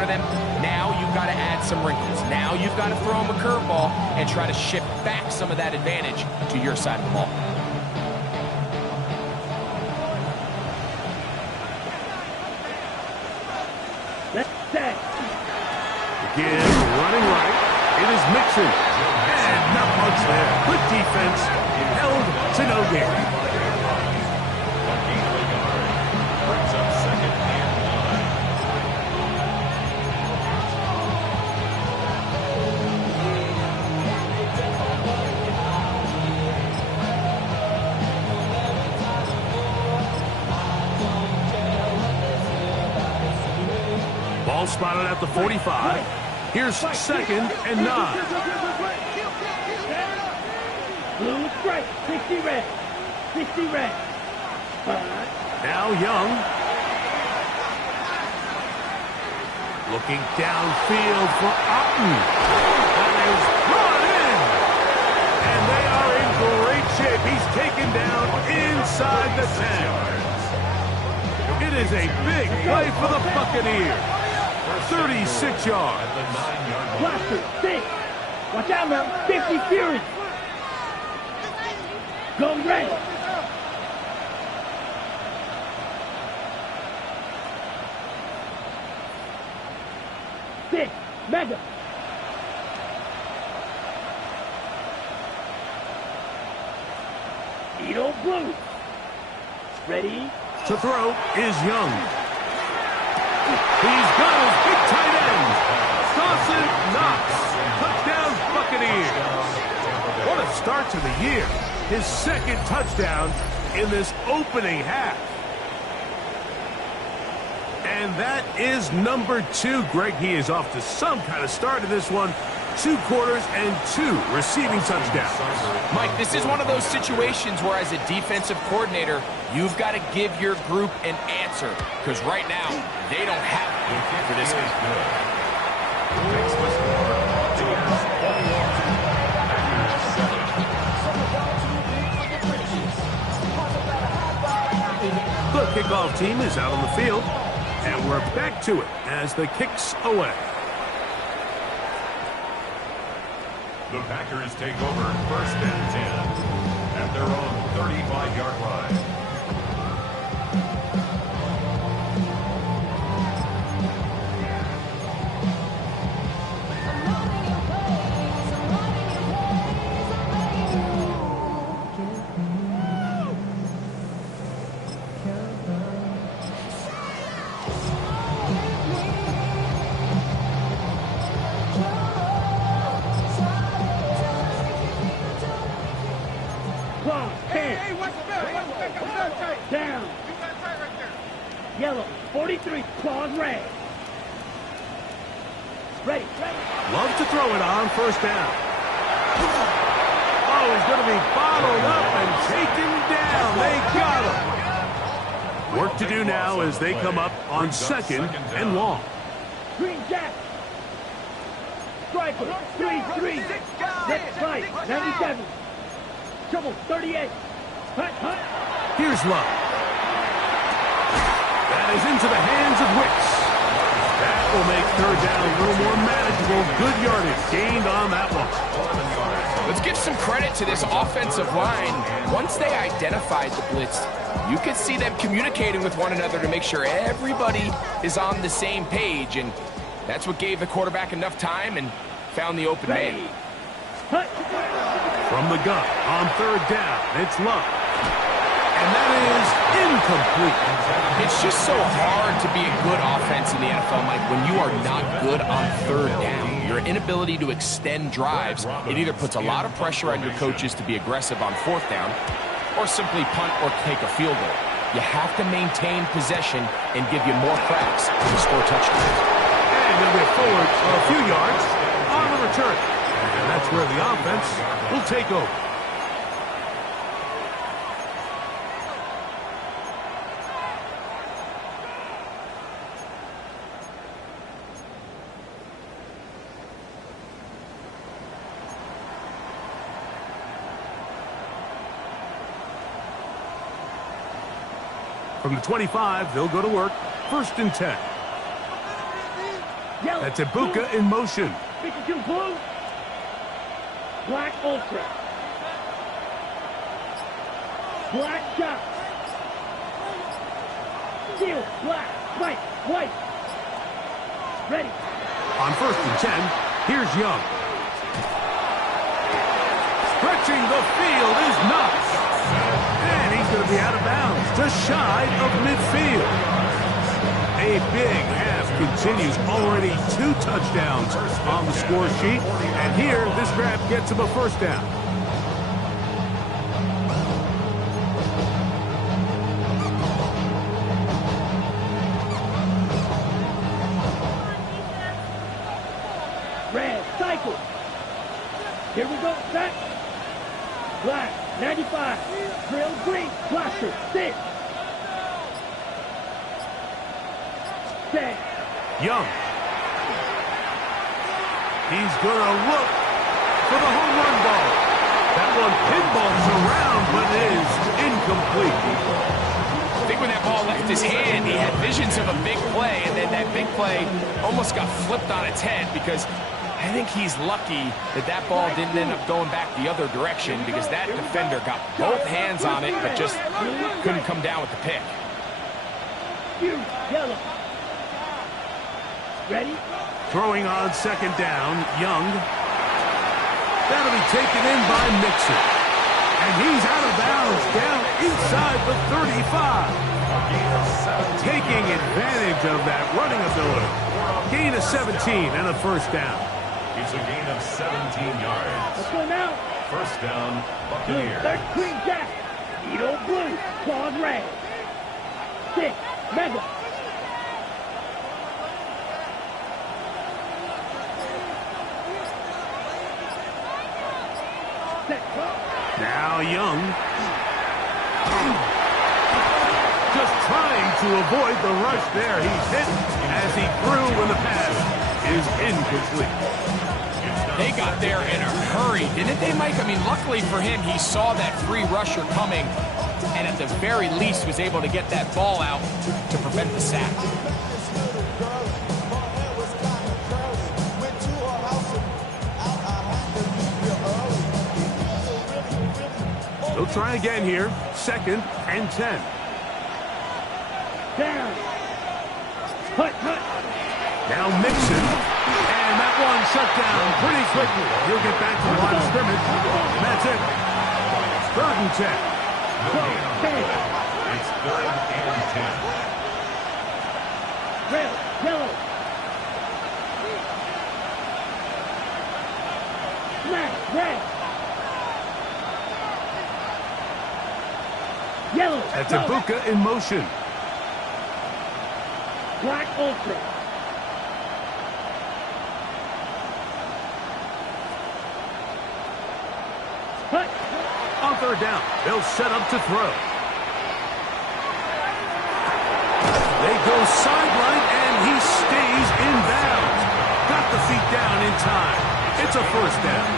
counter them, now you've got to add some wrinkles. Now you've got to throw them a curveball and try to shift back some of that advantage to your side of the ball. Again, running right. It is Mixon. And not much there. Good defense. Held to no gain. Brings up second and 9. Ball spotted at the 45. Here's second and 9. Blue strike, 60 red. 60 red. Now Young. Looking downfield for Otten. That is brought in. And they are in great shape. He's taken down inside the 10. It is a big play for the Buccaneers. 36 yards. Blaster, 6. Watch out, Mountain. 50 Fury. Go red. Six. Mega. Edo Blue. Ready? To throw is Young. He's got his big tight end. Dawson Knox. Touchdown Buccaneers. What a start to the year. His second touchdown in this opening half. And that is number 2. Greg, he is off to some kind of start in this one. 2 quarters and 2 receiving touchdowns. Mike, this is one of those situations where as a defensive coordinator, you've got to give your group an answer. Because right now, they don't have it for this game. The kickoff team is out on the field. And we're back to it as the kick's away. The Packers take over first and 10 at their own 35-yard line. Down. Yellow, 43, claws red. Ready. Love to throw it on first down. Oh, he's going to be bottled up and taken down. They got him. Work to do now as they come up on second and long. Green Jack. Striker, 3-3. Next right, 97. Trouble, 38. Hut. Here's Love. That is into the hands of Wicks. That will make third down a little more manageable. Good yardage gained on that one. Let's give some credit to this offensive line. Once they identified the blitz, you could see them communicating with one another to make sure everybody is on the same page, and that's what gave the quarterback enough time and found the open man. From the gun on third down, it's Love. And that is incomplete. It's just so hard to be a good offense in the NFL, Mike, when you are not good on third down. Your inability to extend drives, it either puts a lot of pressure on your coaches to be aggressive on fourth down or simply punt or take a field goal. You have to maintain possession and give you more cracks to score touchdowns. And they'll get forward a few yards on the return. And that's where the offense will take over. From the 25, they'll go to work. First and 10. Yellow. That's Ibuka in motion. 52 blue. Black ultra. Black shot. Steel, black, white, white. Ready. On 1st and 10, here's Young. Stretching the field is Knox. And he's going to be out of bounds, just shy of midfield. A big half continues. Already 2 touchdowns on the score sheet. And here, this grab gets him a 1st down. Red, cycle. Here we go, set. Black, 95. Drill green, blaster, sit. Set. Young. He's going to look for the home run ball. That one pinballs around, but is incomplete. I think when that ball left his hand, he had visions of a big play, and then that big play almost got flipped on its head because I think he's lucky that that ball didn't end up going back the other direction because that defender got both hands on it but just couldn't come down with the pick. Yellow. Ready? Throwing on 2nd down, Young. That'll be taken in by Mixon. And he's out of bounds down inside the 35. Taking advantage of that running ability. Gain of 17 and a 1st down. It's a gain of 17 yards. Let's go now. 1st down, Buccaneers. Third green jack. Needle blue. Claws red. 6. Mega. Now Young. Just trying to avoid the rush there. He's hit as he threw when the pass is incomplete. They got there in a hurry, didn't they, Mike? I mean, luckily for him, he saw that free rusher coming and at the very least was able to get that ball out to prevent the sack. They'll try again here. 2nd and 10. Down. Hut, hut. Now Mixon. And that one shut down pretty quickly. He'll get back to the line of scrimmage. And that's it. 3rd and 10. It's 3rd and 10. Red, yellow. Black, red. Yellow. That's Ibuka in motion. Black ultra. Hut. On 3rd down, they'll set up to throw. They go sideline, and he stays in bounds. Got the feet down in time. It's a 1st down.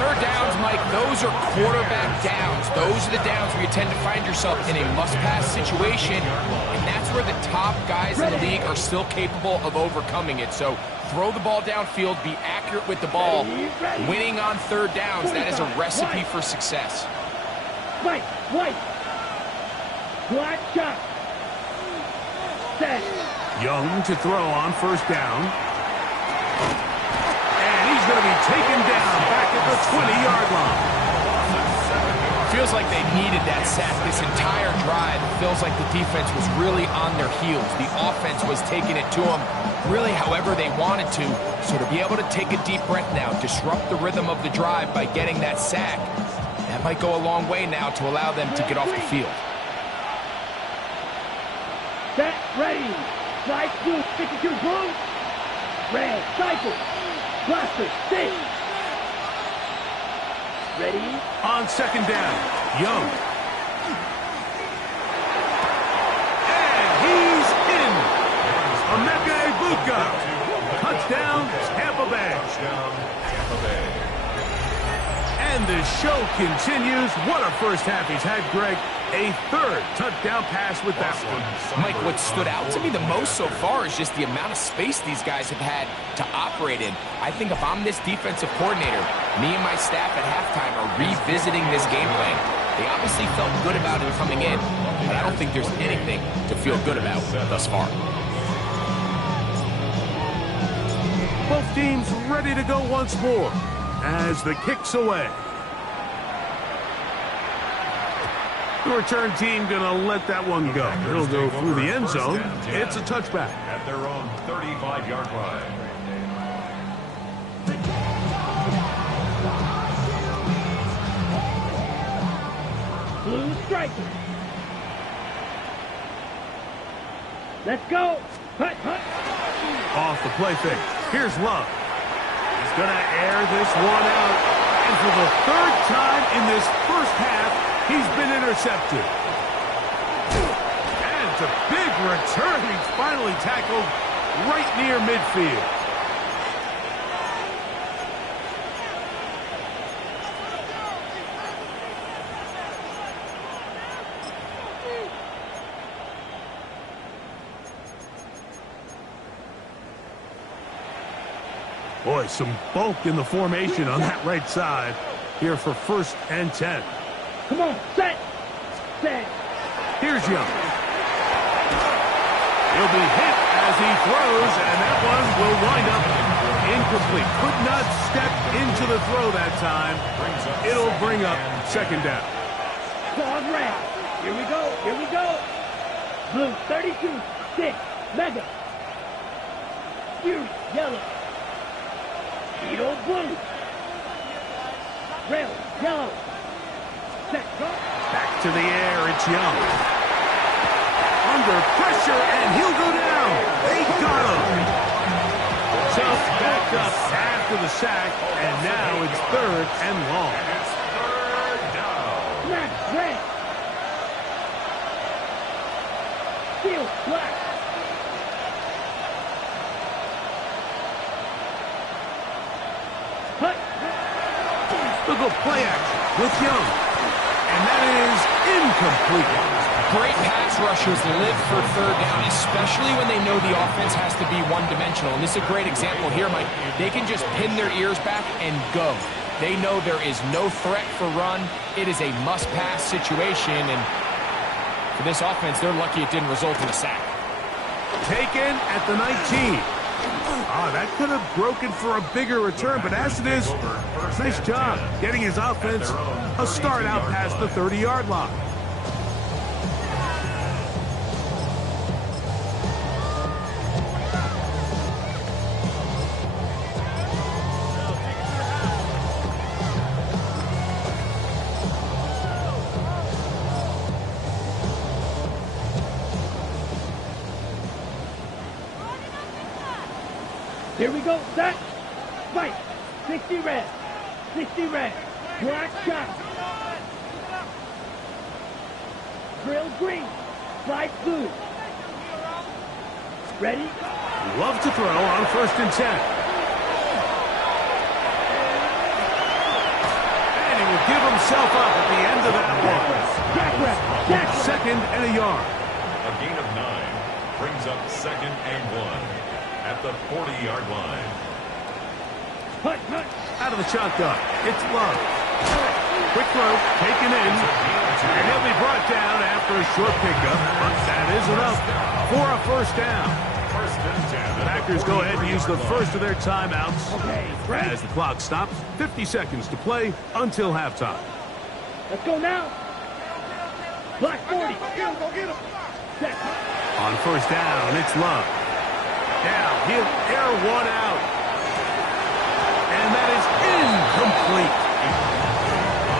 3rd downs, Mike, those are quarterback downs. Those are the downs where you tend to find yourself in a must-pass situation, and that's where the top guys in the league are still capable of overcoming it. So throw the ball downfield, be accurate with the ball. Winning on 3rd downs, that is a recipe for success. White, white. Black shot. Set. Young to throw on 1st down. And he's going to be taken down back at the 20-yard line. Feels like they needed that sack this entire drive. It feels like the defense was really on their heels. The offense was taking it to them really however they wanted to. So to be able to take a deep breath now, disrupt the rhythm of the drive by getting that sack, that might go a long way now to allow them to get off the field. Set, ready. Slice blue, 52 blue. Red, cycle. Blaster, sit. Ready? On 2nd down, Young. And he's in. Emeka Egbuka. Touchdown, Tampa Bay. And the show continues. What a 1st half he's had, Greg. a third touchdown pass with that one. Mike, what stood out to me the most so far is just the amount of space these guys have had to operate in. I think if I'm this defensive coordinator, me and my staff at halftime are revisiting this game plan. They obviously felt good about it coming in, but I don't think there's anything to feel good about thus far. Both teams ready to go once more as the kick's away. The return team gonna let that one go. It'll go through the end zone. It's a touchback. At their own 35-yard line. Blue striker. Let's go. Hut, hut. Off the play fake. Here's Love. He's gonna air this one out. And for the third time in this first half, he's been intercepted. And it's a big return. He's finally tackled right near midfield. Boy, some bulk in the formation on that right side here for 1st and 10. Come on, set. Set. Here's Young. He'll be hit as he throws, and that one will wind up incomplete. Could not step into the throw that time. It'll bring up 2nd down. Pause red. Here we go. Here we go. Blue 32. 6. Mega. Fury. Yellow. Edo blue. Red. Yellow. Set. Go. Back to the air, it's Young. Under pressure, and he'll go down. They got him. Tough backed up after the sack, and now it's 3rd and long. It's 3rd down. Black. Red. Steel. Black. Hut. Look at play action with Young. And that is incomplete. Great pass rushers live for 3rd down, especially when they know the offense has to be one-dimensional. And this is a great example here, Mike. They can just pin their ears back and go. They know there is no threat for run. It is a must-pass situation, and for this offense, they're lucky it didn't result in a sack. Taken at the 19. That could have broken for a bigger return, but as it is, nice job getting his offense a start out past the 30-yard line. Here we go. Set. Fight. 60 red. 60 red. Black shot. Drill green. Slide blue. Ready? Love to throw on 1st and 10. And he will give himself up at the end of that one. Jack rep. Jack rep. 2nd and a yard. A gain of 9 brings up 2nd and 1 at the 40-yard line. Hut, hut. Out of the shotgun. It's Love. Quick throw, taken in. And he'll be brought down after a short pickup. But that is enough for a 1st down. 1st and 10. The Packers go ahead and use the first of their timeouts. Okay, ready? As the clock stops, 50 seconds to play until halftime. Let's go now. Black 40. Go get him. Set. On 1st down, it's Love. Now he'll air one out. And that is incomplete.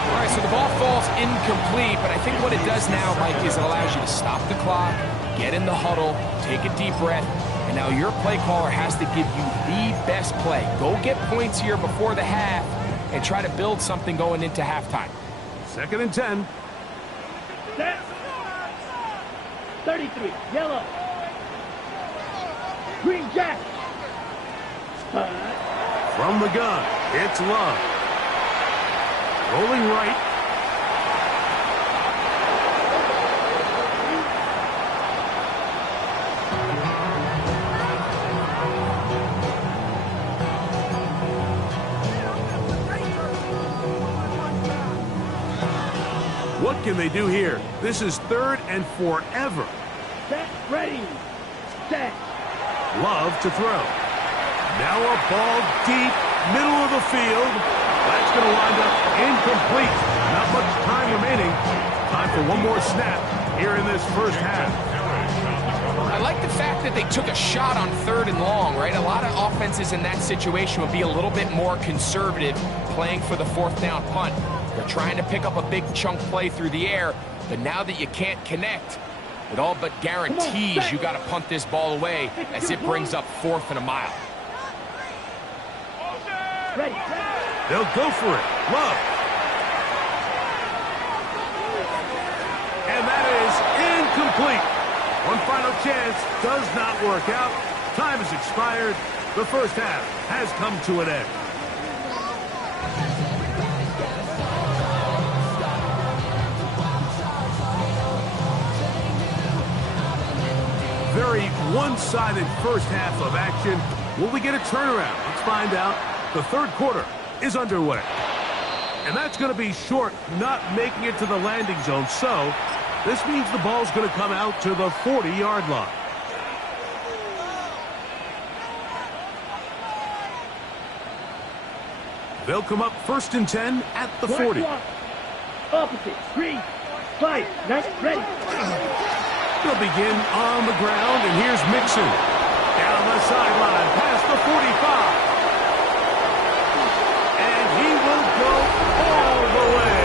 All right, so the ball falls incomplete, but I think what it does now, Mike, is it allows you to stop the clock, get in the huddle, take a deep breath, and now your play caller has to give you the best play. Go get points here before the half and try to build something going into halftime. 2nd and 10. Set. 33. Yellow. Green Jack. From the gun, it's Love. Rolling right. What can they do here? This is 3rd and forever. Set, ready, set. Love to throw. Now a ball deep, middle of the field. That's going to wind up incomplete. Not much time remaining. Time for one more snap here in this first half. I like the fact that they took a shot on 3rd and long, right? A lot of offenses in that situation would be a little bit more conservative playing for the 4th down punt. They're trying to pick up a big chunk play through the air, but now that you can't connect, it all but guarantees you got to punt this ball away as it brings up 4th and a mile. Ready. They'll go for it. Love. And that is incomplete. One final chance does not work out. Time has expired. The first half has come to an end. Very one-sided first half of action. Will we get a turnaround? Let's find out. The 3rd quarter is underway. And that's going to be short, not making it to the landing zone. So this means the ball's going to come out to the 40-yard line. They'll come up 1st and 10 at the 40. Opposite, 3, 5, nice, ready. They'll begin on the ground, and here's Mixon. Down the sideline, past the 45. And he will go all the way.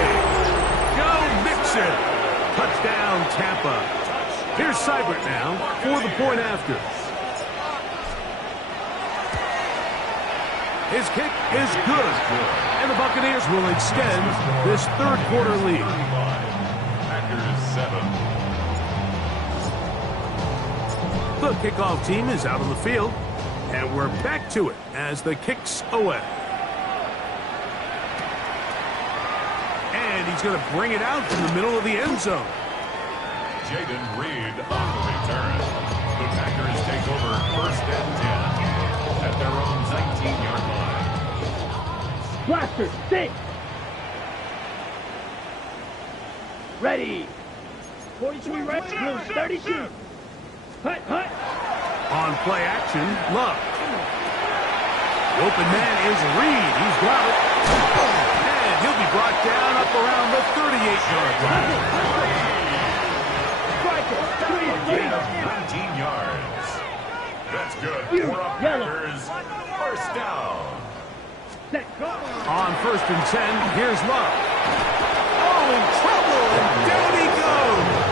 Go Mixon. Touchdown, Tampa. Here's Seibert now for the point after. His kick is good. And the Buccaneers will extend this 3rd quarter lead. Packers 7. The kickoff team is out on the field, and we're back to it as the kick's away. And he's going to bring it out to the middle of the end zone. Jaden Reed on the return. The Packers take over 1st and 10 at their own 19-yard line. Blaster, 6. Ready. 43 reps, blue, 32. Hut, hut. On play action, Love. The open man is Reed. He's got it. And he'll be brought down up around the 38-yard line. 19 yards. That's good for a Packers 1st down. On 1st and 10, here's Love. Oh, in trouble, and down he goes.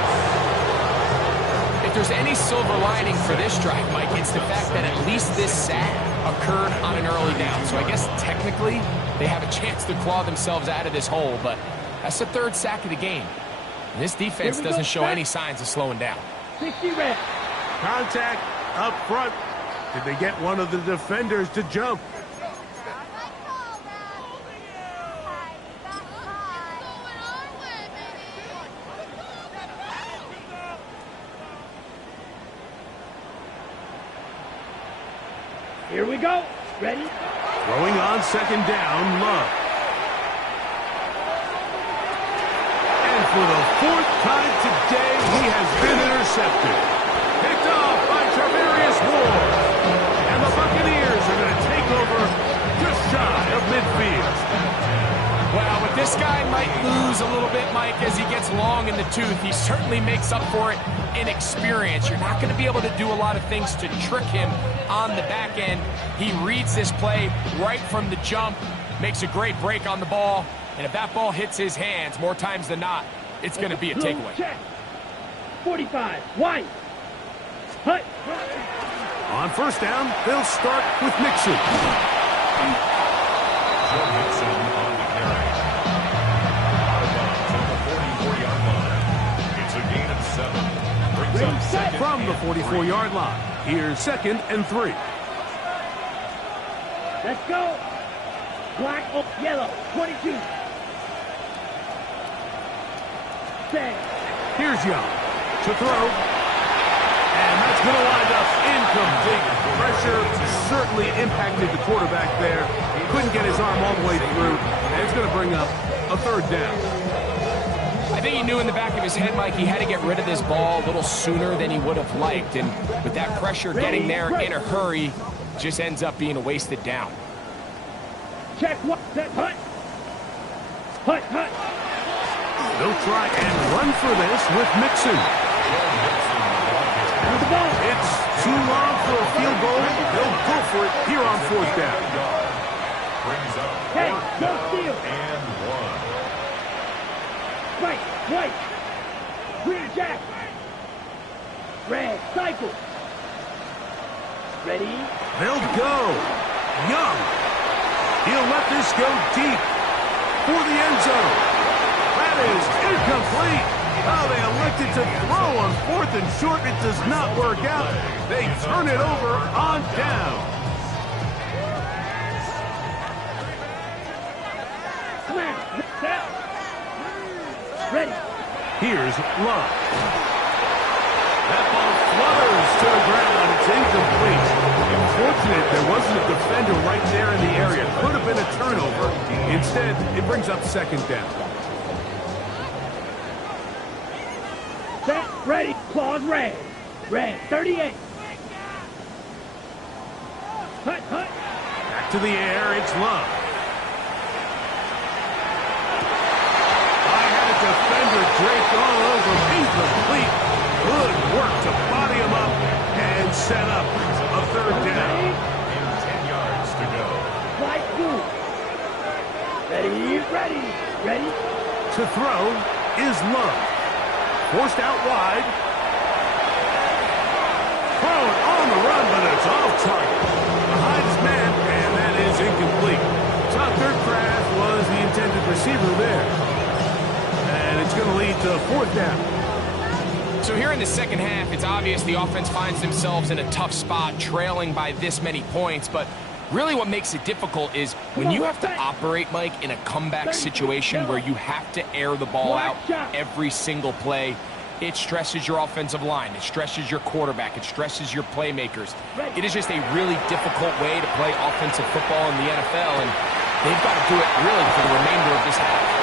If there's any silver lining for this drive, Mike, it's the fact that at least this sack occurred on an early down. So I guess technically they have a chance to claw themselves out of this hole, but that's the 3rd sack of the game. And this defense doesn't show any signs of slowing down. 60 reps. Contact up front. Did they get one of the defenders to jump? Here we go. Ready? Throwing on 2nd down, Love. And for the 4th time today, he has been intercepted. Picked off by Travarius Ward. And the Buccaneers are going to take over just shy of midfield. Well, but this guy might lose a little bit, Mike, as he gets long in the tooth. He certainly makes up for it in experience. You're not going to be able to do a lot of things to trick him on the back end. He reads this play right from the jump, makes a great break on the ball, and if that ball hits his hands more times than not, it's going to be a takeaway. Check. 45, wide. Hut. On 1st down, they'll start with Mixon. Joe Mixon on the carry. Out of bounds at the 44-yard line. It's a gain of 7. Brings up 2nd From the and 44-yard line, here's 2nd and 3. Let's go. Black, oh, yellow, 22. Set. Here's Young to throw. And that's going to wind up incomplete. Pressure certainly impacted the quarterback there. He couldn't get his arm all the way through. And it's going to bring up a 3rd down. I think he knew in the back of his head, Mike, he had to get rid of this ball a little sooner than he would have liked. And with that pressure getting there in a hurry, just ends up being a wasted down. Check one, set, hut. Hut, hut. They'll try and run for this with Mixon. Have the ball. It's too long for a field goal. They'll go for it here on fourth down. Brings up Hey, fourth no down steal. and 1. Right, white. Green jack. Red, cycle. Ready? They'll go. Young. He'll let this go deep for the end zone. That is incomplete. Oh, they elected to throw on fourth and short. It does not work out. They turn it over on down. Smash. Set. Ready. Here's Love. That ball flutters to the ground. It's incomplete. Unfortunate there wasn't a defender right there in the area. Could have been a turnover. Instead, it brings up second down. Set. Ready. Claws red. Red. 38. Hut, hut. Back to the air. It's Love. Defender draped all over, incomplete. Good work to body him up and set up a third down. And 10 yards to go. Slide two. Ready, ready, ready. To throw is Love. Forced out wide. Thrown on the run, but it's off target. Behind his man, and that is incomplete. So third pass was the intended receiver there. And it's going to lead to fourth down. So here in the second half, it's obvious the offense finds themselves in a tough spot, trailing by this many points. But really what makes it difficult is when you have to operate, Mike, in a comeback situation where you have to air the ball out every single play, it stresses your offensive line. It stresses your quarterback. It stresses your playmakers. It is just a really difficult way to play offensive football in the NFL, and they've got to do it really for the remainder of this half.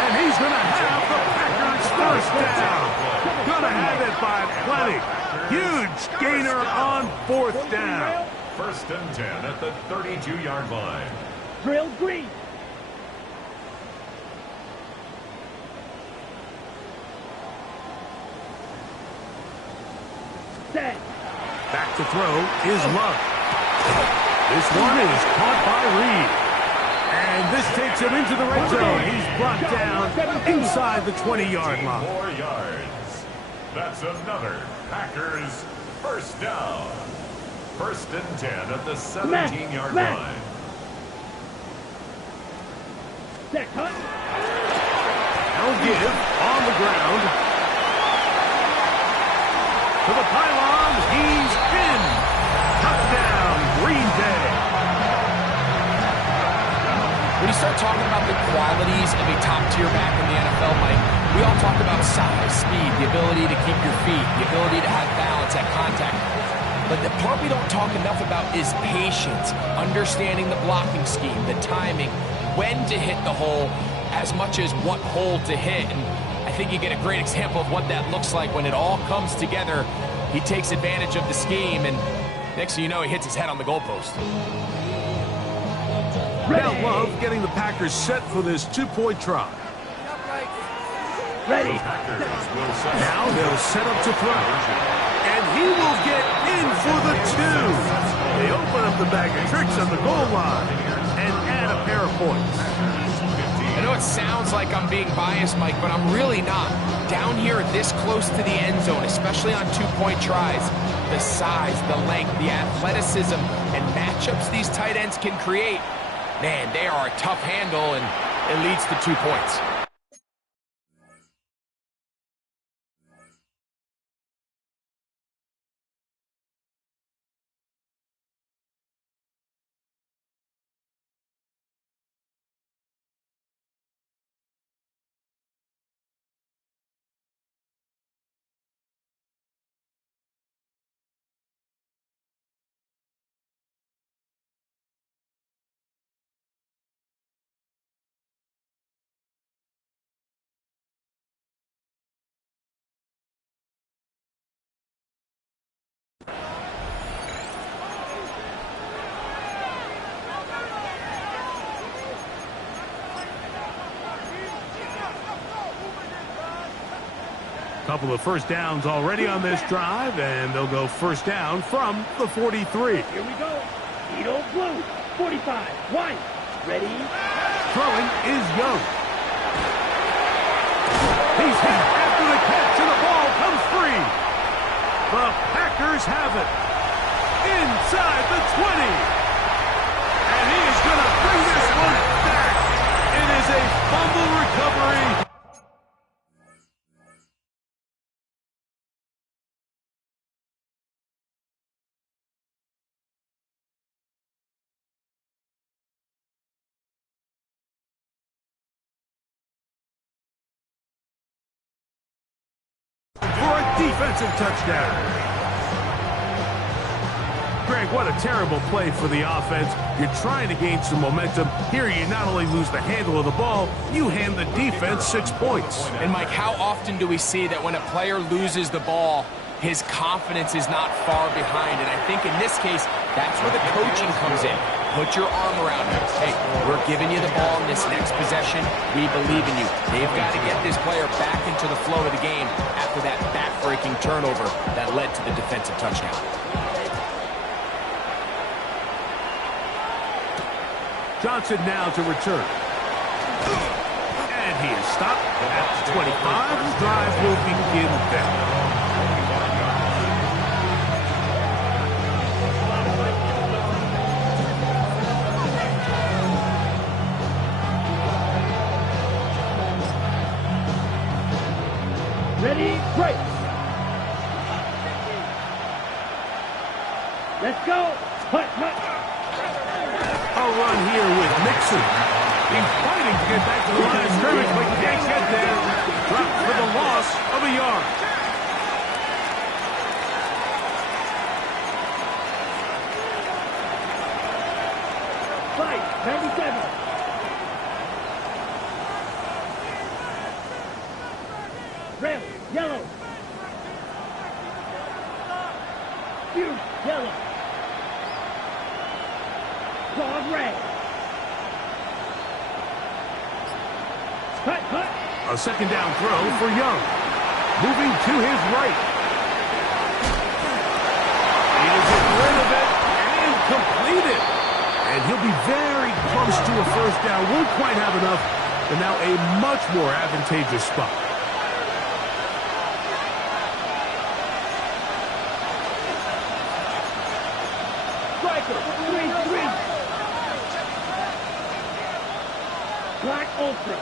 And he's going to have the Packers first down. Going to have it by plenty. Huge gainer on fourth down. First and 10 at the 32-yard line. Drill green. Set. Back to throw is Love. This one is caught by Reed. And this takes him into the red zone. He's brought down inside the 20-yard line. 4 yards. That's another Packers first down. First and 10 at the 17-yard line. Set, hut. They'll give on the ground. To the pylon. He's in. Touchdown, Green Bay. When you start talking about the qualities of a top-tier back in the NFL, Mike, we all talk about size, speed, the ability to keep your feet, the ability to have balance at contact. But the part we don't talk enough about is patience, understanding the blocking scheme, the timing, when to hit the hole, as much as what hole to hit. And I think you get a great example of what that looks like when it all comes together. He takes advantage of the scheme, and next thing you know, he hits his head on the goalpost. Now Love getting the Packers set for this two-point try. Ready. Now they'll set up to throw. And he will get in for the two. They open up the bag of tricks on the goal line and add a pair of points. I know it sounds like I'm being biased, Mike, but I'm really not. Down here this close to the end zone, especially on two-point tries, the size, the length, the athleticism, and matchups these tight ends can create, man, they are a tough handle, and it leads to 2 points. Couple of first downs already on this drive, and they'll go first down from the 43. Here we go. Edo Blue. 45. White. Ready. Throwing is Young. He's hit after the catch, and the ball comes free. The Packers have it inside the 20. And he is going to bring this one back. It is a fumble recovery. For a defensive touchdown. Greg, what a terrible play for the offense. You're trying to gain some momentum. Here you not only lose the handle of the ball, you hand the defense 6 points. And Mike, how often do we see that when a player loses the ball, his confidence is not far behind? And I think in this case, that's where the coaching comes in. Put your arm around him. Hey, we're giving you the ball in this next possession. We believe in you. They've got to get this player back into the flow of the game after that back-breaking turnover that led to the defensive touchdown. Johnson now to return. And he is stopped at the 25. The drive will begin then. Ready, break. Let's go. Hut, hut. A run here with Mixon. He's fighting to get back to the line of scrimmage, but can't get there. Dropped for the loss of a yard. Fight, 97. Red, yellow. Huge, yellow. Dog, red. Hut, hut. A second down throw for Young. Moving to his right. He is rid of it and completed. And he'll be very close to a first down. Won't quite have enough, but now a much more advantageous spot. Striker, 3-3. Black Ultra.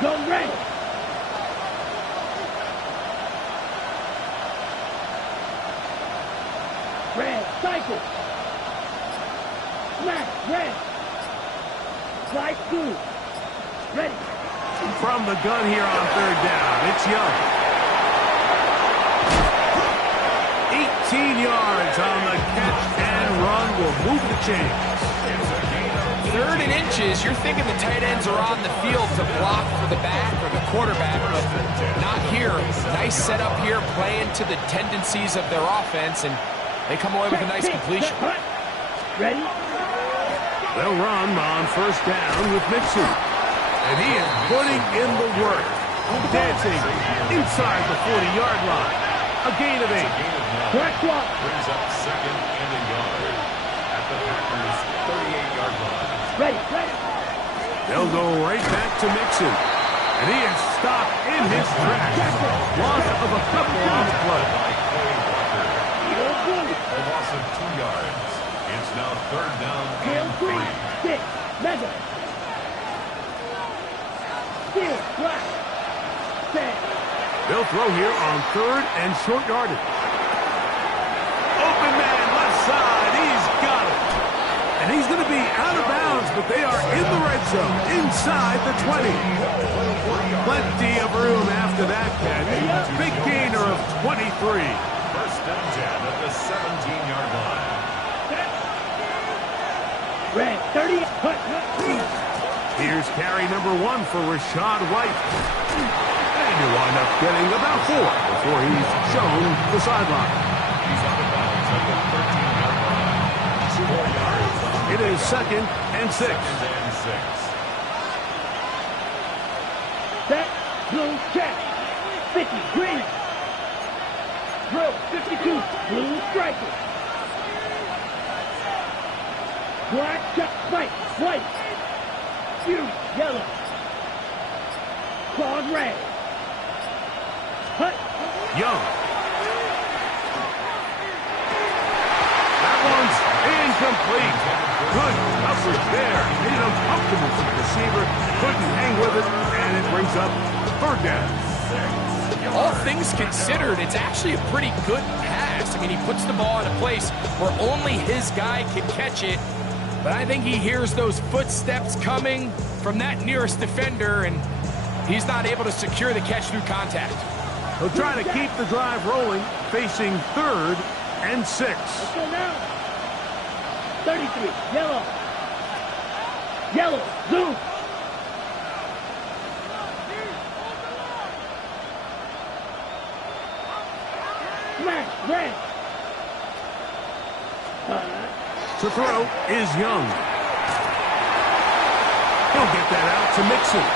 Go red. Red, cycle. Black, red. Black, blue. Ready. From the gun here on third down, it's Young. 18 yards on the catch and run will move the chains. 3rd and inches, you're thinking the tight ends are on the field to block for the back or the quarterback, but not here. Nice setup here, playing to the tendencies of their offense, and they come away with a nice completion. Ready? They'll run on first down with Mixon. And he is putting in the work. Dancing inside the 40-yard line. A gain of 8. Correct block. Brings up second and a yard at the Packers' 38-yard line. Ready, ready. They'll go right back to Mixon. And he is stopped in his tracks. Loss of a couple on the play. A loss of 2 yards. It's now third down Tail and 3, 3. 6, mega. Steel, black. Set. They'll throw here on third and short yardage. Open man, left side. He's got it. And he's going to be out of bounds, but they are in the red zone, inside the 20. Plenty of room after that catch. Big gainer of 23. First and 10 at the 17-yard line. Red, 30. Hut, hut. Here's carry number 1 for Rashad White. And he'll wind up getting about 4 before he's shown the sideline. He's out of bounds at the 13-yard line. 4 yards. It is second and 6. Second and 6. Set. blue check. 50, green. Drill, 52, blue striker. Black check, white, white. Fuse, yellow. Claude, red. Hut. Young. That one's incomplete. Good coverage there. Made it uncomfortable for the receiver. Couldn't hang with it, and it brings up third down. All things considered, it's actually a pretty good pass. I mean, he puts the ball in a place where only his guy can catch it. But I think he hears those footsteps coming from that nearest defender, and he's not able to secure the catch through contact. He'll try to keep the drive rolling, facing 3rd and 6. Let's go now. 33, yellow. Yellow, zoom. Smash, red. To throw is Young. He'll get that out to Mixon.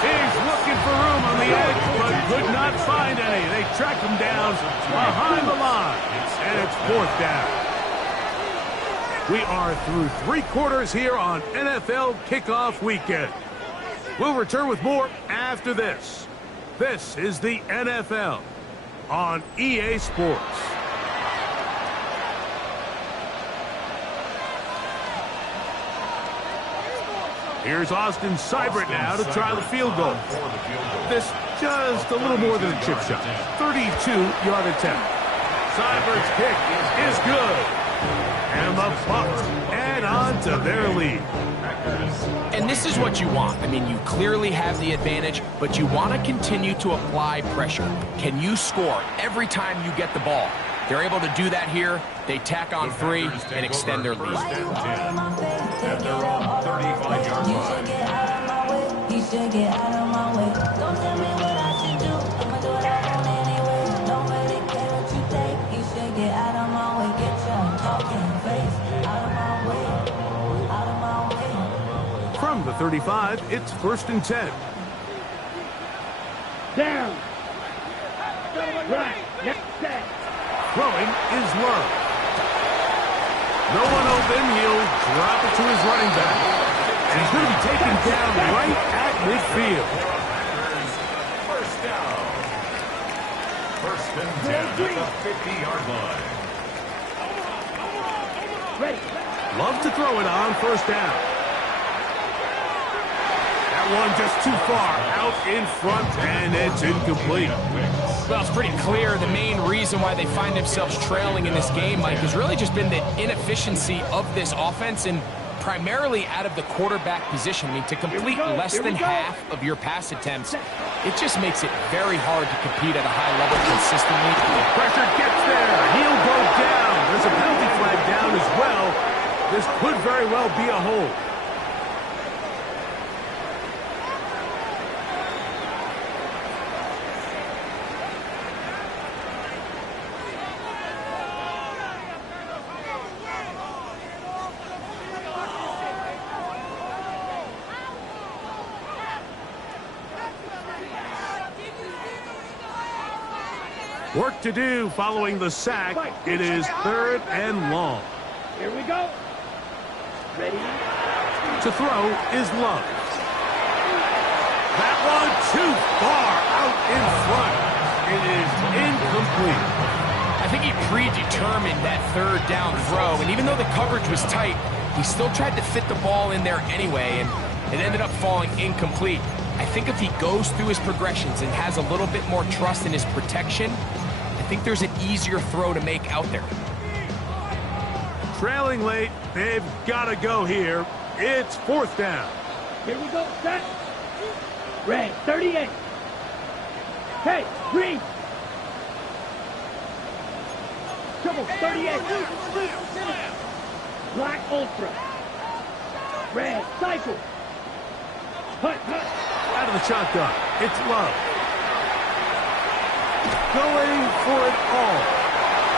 He's looking for room on the edge, but could not find any. They track him down behind the line, and it's 4th down. We are through 3 quarters here on NFL Kickoff Weekend. We'll return with more after this. This is the NFL on EA Sports. Here's Austin Seibert now to try the field goal. This just a little more than a chip shot. 32-yard attempt. Seibert's kick is good. And the Bucs add on to their lead. And this is what you want. I mean, you clearly have the advantage, but you want to continue to apply pressure. Can you score every time you get the ball? They're able to do that here. They tack on 3 and extend their lead. At their own 35-yard line. He should get out of my way. Don't tell me what I should do. I'ma do what I want anyway. Don't really care what you think. You should get out of my way. Get your talking face out of my way. Out of my way. From the 35, it's 1st and 10. Down. Right. Next set. Throwing is Love. No one open. He'll drop it to his running back. And he's going to be taken down right at midfield. First down. 1st and 10 at the 50-yard line. Ready. Love to throw it on 1st down. That one just too far out in front, and it's incomplete. Well, it's pretty clear the main reason why they find themselves trailing in this game, Mike, has really just been the inefficiency of this offense and primarily out of the quarterback position. I mean, to complete less than half of your pass attempts, it just makes it very hard to compete at a high level consistently. Pressure gets there. He'll go down. There's a penalty flag down as well. This could very well be a hold. Work to do following the sack. It is 3rd and long. Here we go. Ready. To throw is Love. That one too far out in front. It is incomplete. I think he predetermined that 3rd down throw, and even though the coverage was tight, he still tried to fit the ball in there anyway, and it ended up falling incomplete. I think if he goes through his progressions and has a little bit more trust in his protection, I think there's an easier throw to make out there. Trailing late, they've got to go here. It's 4th down. Here we go. Set. Red. 38. Hey, green. Triple. 38. Black ultra. Red. Cycle. Hut, hut. Out of the shotgun. It's Love. Going for it all.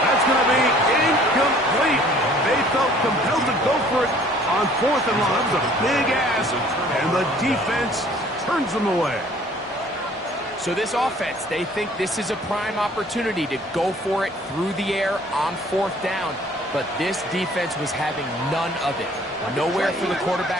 That's going to be incomplete. They felt compelled to go for it on 4th and long. That was a big ask, and the defense turns them away. So this offense, they think this is a prime opportunity to go for it through the air on 4th down. But this defense was having none of it. Nowhere for the quarterback